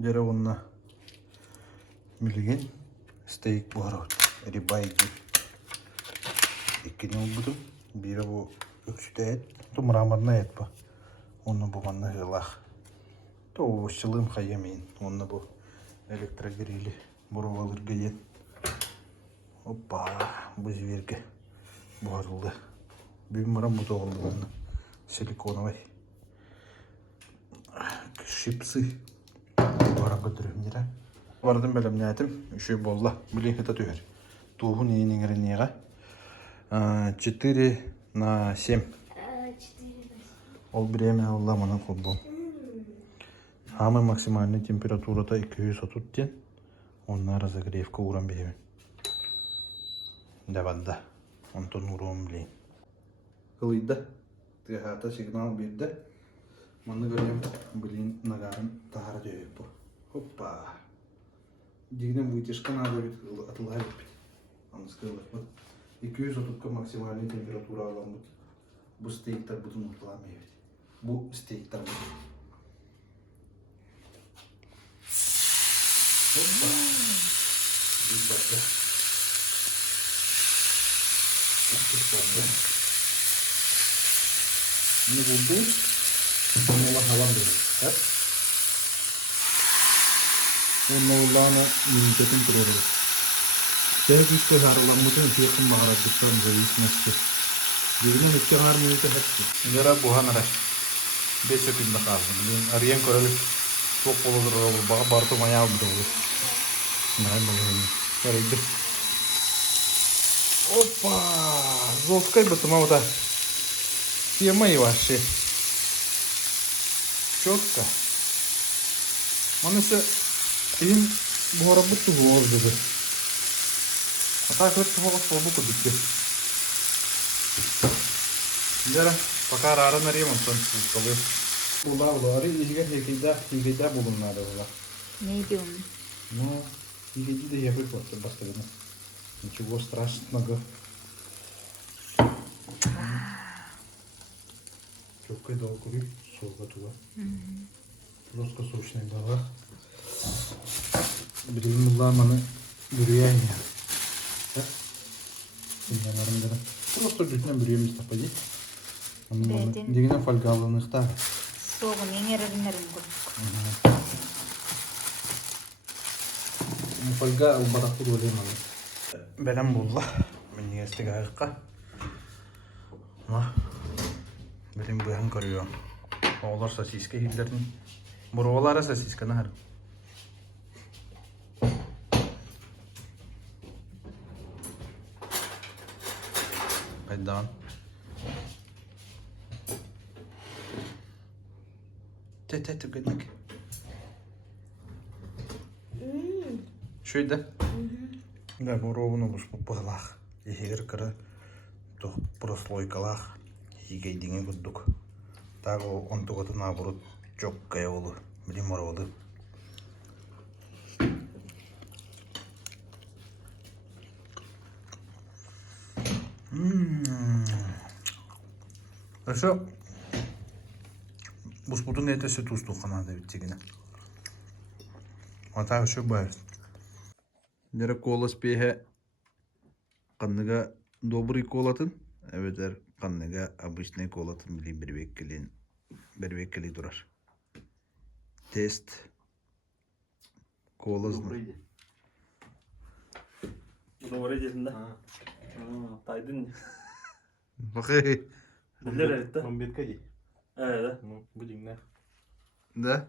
Dere onunla milgen steak bu arada. Ribeye gibi. İkini oldu. Biri bu öksüde et. Tumramarına et bu. Onu bu bana hılah. То şılığım kayemeyin. Onunla bu elektrogrili buravalır gayen. Hoppa. Bu zverge. Bu arada. Büyümüram bu da oldu bana. Silikonovay. Şipsi. Bu ara götürüyorum yere. Vardım benim niyetim. Şu bolla. Bilin hıta tüyer. Tuğun iyinin erinliğe. 4/7. Ол время Алламана футбол. Самая максимальная температура 230 ден. Онна разогревка уран бейбен. Давадда. Онтон уран блин. Кылыйда. Тыхата сигнал берді. Маны көрем блин нагарын тахара дөйіп бұл. Хоппа. Дегенен вытяжка надо бит атылай бит. Аныз кылық бұл. 230 максимальная температура алам бұл. Бұл стейктар бұтын ұтыламай бит. Bu steak'ten bu. Hoppa. Bir bakla. Çok tatlı. Bunu buldu. Onunla havan dedi. Hep. Onunla mintetin duruyor. Tek işte harılanmışın fiyatın baharatlıktan зависимости. Birinin 2 minute hepsi. Nere buhan araç. 5 sekunda kaldı. Arıyan körelip çok olur bartu maya oldu. Neden böyle? Karaydı. Hoppa! Zoltkay batım ama da. Yemeği var şey. Çokka. Manası им bu ara bu tuğur dedi. Hatta kırık tuğur bu kudukke. Jara пока рара нарем он kalıyor. Bunlar hikayede bulunlar bunlar. Ne diyorsun? Ну, hikayede de yapıp var başlarına. Ничего страшного. Çok kadar okuyup soğuk atıyor. Просто сочный дала. Bilim bunlar yürüyen ya. Bunların просто bütün bürüyemiz tapayı. Degenen falgalığınızda. Soğuk nengererin kurduk. Falga baraklı olayım abi. Benim bulla. Ben niyeste gayıkka. Ama benim bu yan karıyor. Oğlar sasiske hitlerin. Buralara sasiske nahar. Kaydan. Tete tüketmek. Şöyle. Да, боровно буспалах. Егер кыра то прослойкалах. Хигей диңе гуддук. Тагы онтугаты наоборот жок кая болу. Билим мороду. Ошо буспутун этеси тусту канада биттигине. Ата ошо бай. Нера кола спеhe канныга добрый колатын, эбетер канныга обычный колатын били бербеккели турар. Тест кола Добрый. Добрый дедin de. Taydın. Bakay. Bilir evet de. 11 kadi. Evet. Bu dinle. Да?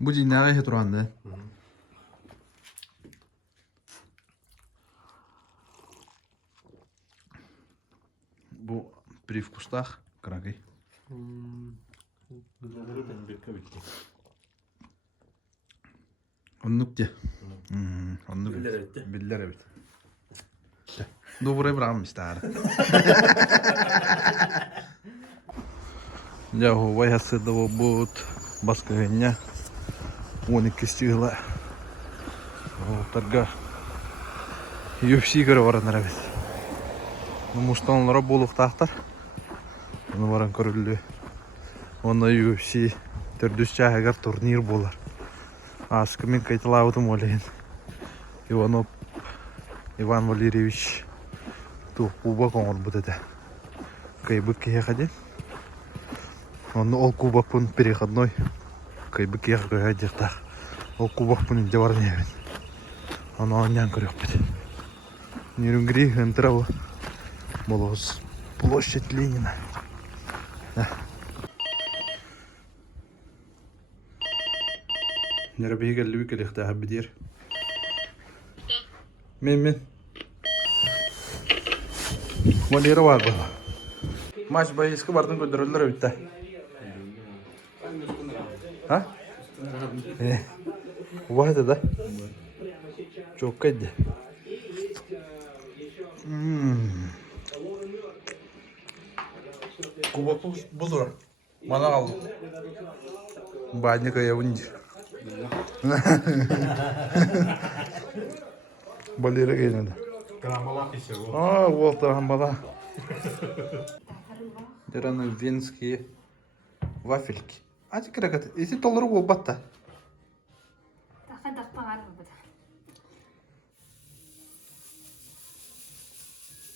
Bu dinlere heturandı. Bu привкустах крагай. Bunları ben bir kadi. Onluk diye. Onluk. Bilir evet de. Biller evet. Добрый брам стар. Я говорю, что это будет баскanya. 12 стигла. Торга. UFC көріп барандар әбет. Мұштанлары болуқ тақтар. Оны баран көрілді. Оны UFC төрдүс чагагар турнир болар. Ашкы мен кайталаудым олейін. Иванов Иван Валерьевич тух кубок оңыр бұдады. Кайбы кеге қаден. Оны ол кубок пун переходной. Кайбы кеге қадектақ. Ол кубок пун инде бар небен. Оны оңнян көрек беді. Нюрнгри ғынтырау болуыз площадь Ленина. Нербеге әлі келекті әбідер. Мен. Валера var bu. Maç bayıskı vardın gönderiyorlar öbütte. Ha? Vardı da. Çok kaydı. Kubak budur. Bana kaldı. Badnika yavunca. Балера келеді. Грамбалақ есе ол. Ол грамбала. Дераны венские вафельки. Ати кракат. Если толру ол батта.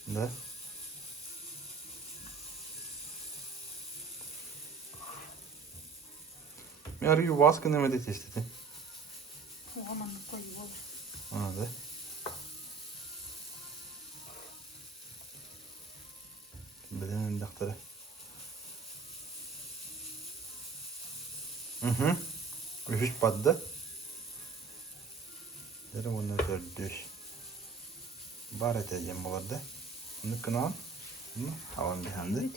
Да. Мен арги васка не медете истите. Да. Білемін дақтары. Үфіш падды. Дәрі оны көрдіш. Бар әтәден болады. Оны кынаған. Хаван бейханды.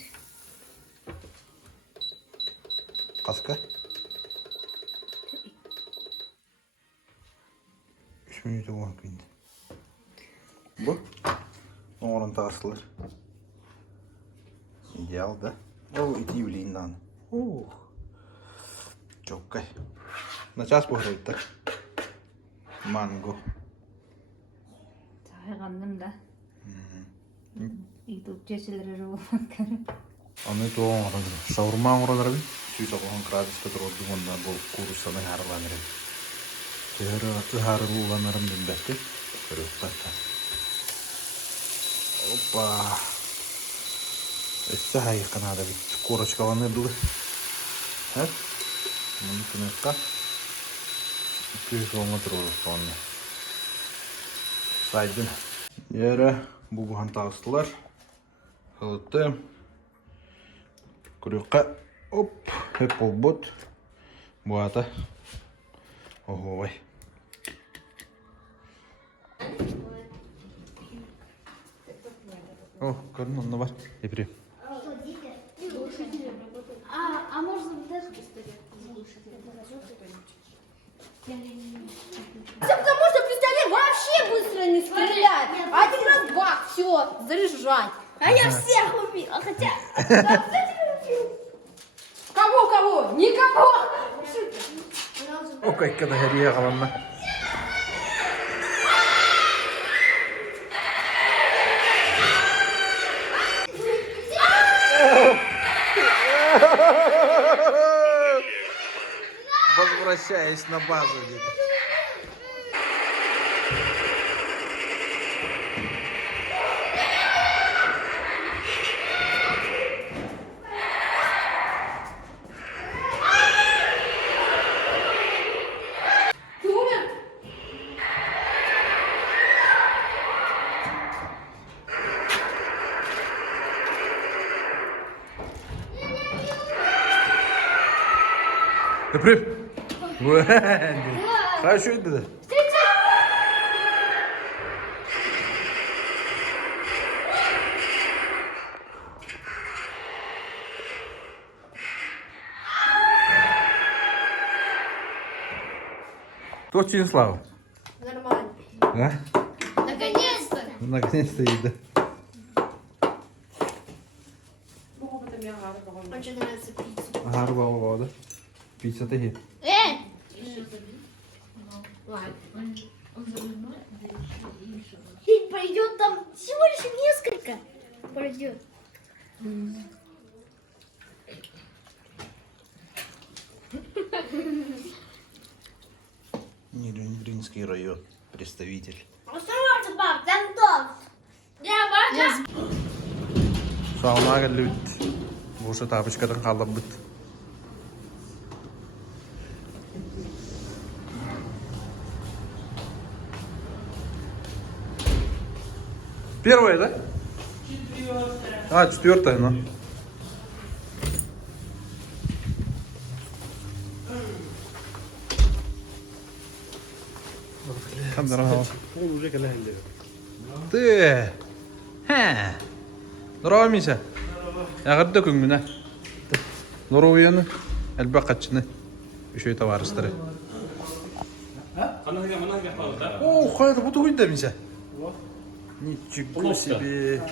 Қасқа. 3 минуты оған күйінде. Бұл. Оңырын тағысылыр. Идеал, да? О, иди блин, дан. Чокай. На час погрейт, так? Манго. Çayğandım da. YouTube çeşitleri bakıyorum. Аны то оңырын. Шаурма оңырын бі. Сүйт оған градуста тұрды, онда бұл курсаны харыланыр. Тері харыланырым ден бәтті. Көріп бәтті. Опа. Өтті хайыққан ада бит. Корочкаланы бұлы. Мұны күнекқа 200 километр олып қауынны. Сайдын. Ері бұған тағыстылар. Қылытты. Күрекқа. Оп. Хеп ол бұд. Бұғата. Оғой. О, көрін онына бар. Епірем. А можно даже пистолет? Потому что пистолет вообще быстро не стреляет. Один раз бах, все, заряжать. А я всех убил. Хотя... Кого? Никого! О, кайка да хәрия қаланна. Возвращаюсь на базу. Ты умер? Епірем. Хорошо еді. Кто Станислав? Нормально. А? Наконец-то! Наконец-то еда. Очень нравится пицца. Гарба вода. Пицца таки. Пройдет там всего лишь несколько. Пройдет. Нерюнгринский район. Представитель. Осторожно, пап, там торт. Я Sağına geldi bit. Bursa tapışkadan kaldı bit. Первое, да? А, четвертое, ну. Здорово. Уже когда elde. Ты. Здорово, Миша. Ягырды күнгүнө. Здорово уяны. Элбек качыны. Еще это варыстыры. О, хайр, буту күйді, Миша. Ничего себе.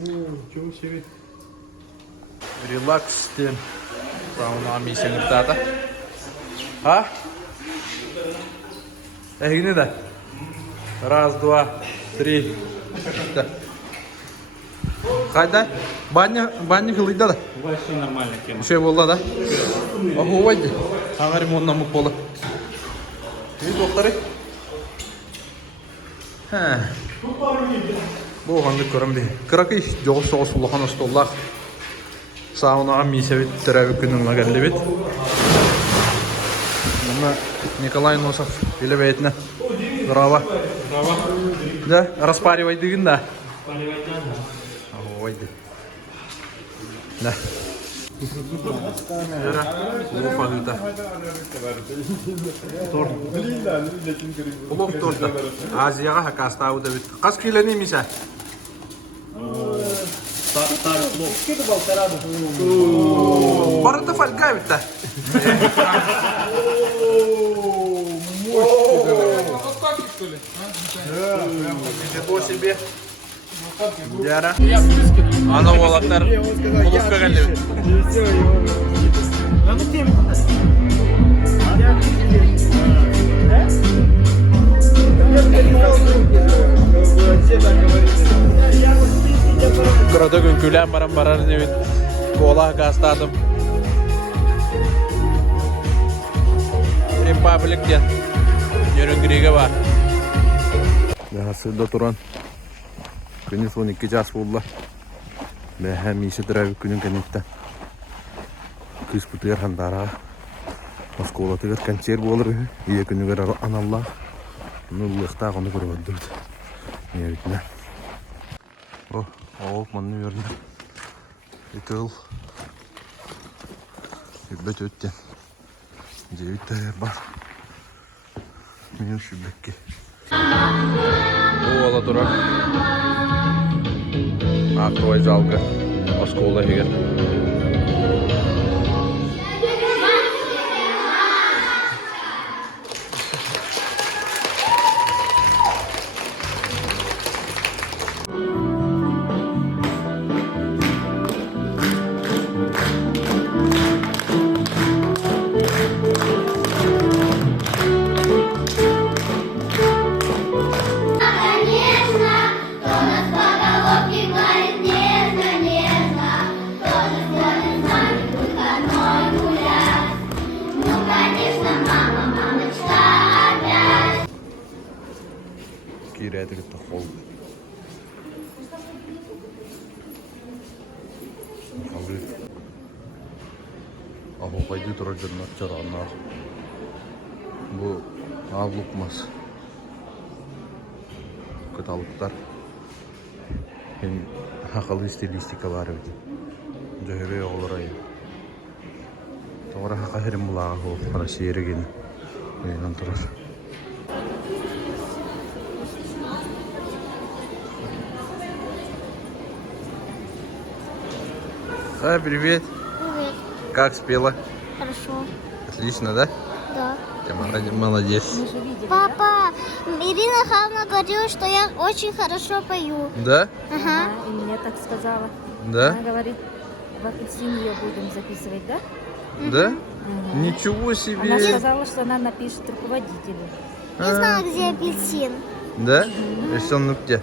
Ничего себе. Релакс ден. Правына Миша гыртата. А? Эгіне да. Раз, два, три. Қайда? Баня қылыйда да. Вообще нормальная тема. Еще болды да? Ого, ойды. Таңа ремонтна мұқ болды. Не доқтары? Бұл қанды көрім dey. Қырақы жоғыз соғыз сұлыған ұстоллақ. Сауынаға мейсәбет түрәбі күнің лағалды бет. Мұны Николай Носов елі бәйтіні. Здорово. Да, распаривай дегін да. Ого, ойды. Да. Жара, улуфа гыта. Торт. Улуф торта. Азияға хақаста ауды бит. Қас келені емеса? Барыты фольга бітті. Ничего себе. Жара. Ана олаттар улуфқа кәлді бит. Кырада күнкүлән барар дебит. Кола гастадым. Репабликтен Нерюнгриге бар. Сырда туран. Күні 12 жас болды. Бәхәм еші дырабы күнін кәнеттен. Күз бұтығыр қандара. Осколатығыр консерв болыр. Ие күнігер аналла. Нуллықта ғаны көріп өндірді. Не бітіне. Оғып мұны өрді. Үтіл. Үббет өттен. Жевіттер бар. Мен шүбекке. Ола тұрар. Актовай залғы. Оскола егер. Кирәдігі тұқылды. Қалды. Ағу қайды тұрар жүрнат жарағынар. Бұл авлықмас. Каталықтар. Хақылы стилистикалары өте. Жөйбе оғылыр айы. Тоғыра хақа херім бұлаға қол. Қара шиері кені. Ойынан тұрар. Привет. Привет. Как спела? Хорошо. Отлично, да? Да. Ты молодец. Папа, Ирина Михайловна говорила, что я очень хорошо пою. Да? Ага. И мне так сказала. Да? Она говорит, в апельсине ее будем записывать, да? Да? Ничего себе. Она сказала, что она напишет руководителю. Не знаю, где апельсин. Да? Если он где?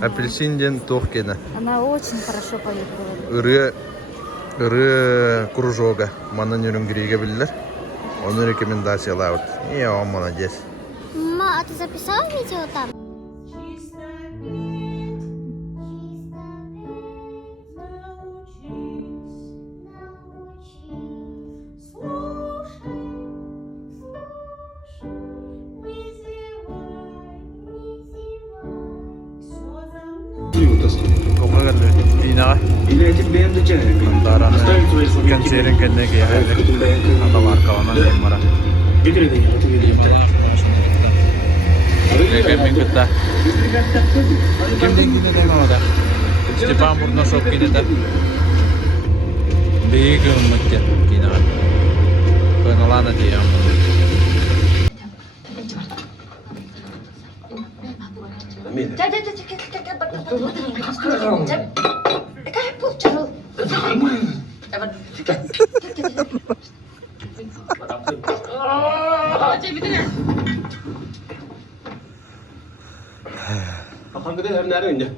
Апельсин ден тохкена. Она очень хорошо поет, говорит. Ыры кружога. Мана Нерюнгриге білдер. Он рекомендациялар. И он молодец. Ма, а ты записал видео там? Кому geldi? Dinaga. Darana. Kanserin kendine geldi. Adam arkalarına nemara. Kemik bitti. Kimden gidene orada? Stepan burnu sok gidene. Büyük ümmet gidene. Kanalan diyeyim. Alhamdulillah, hari ini.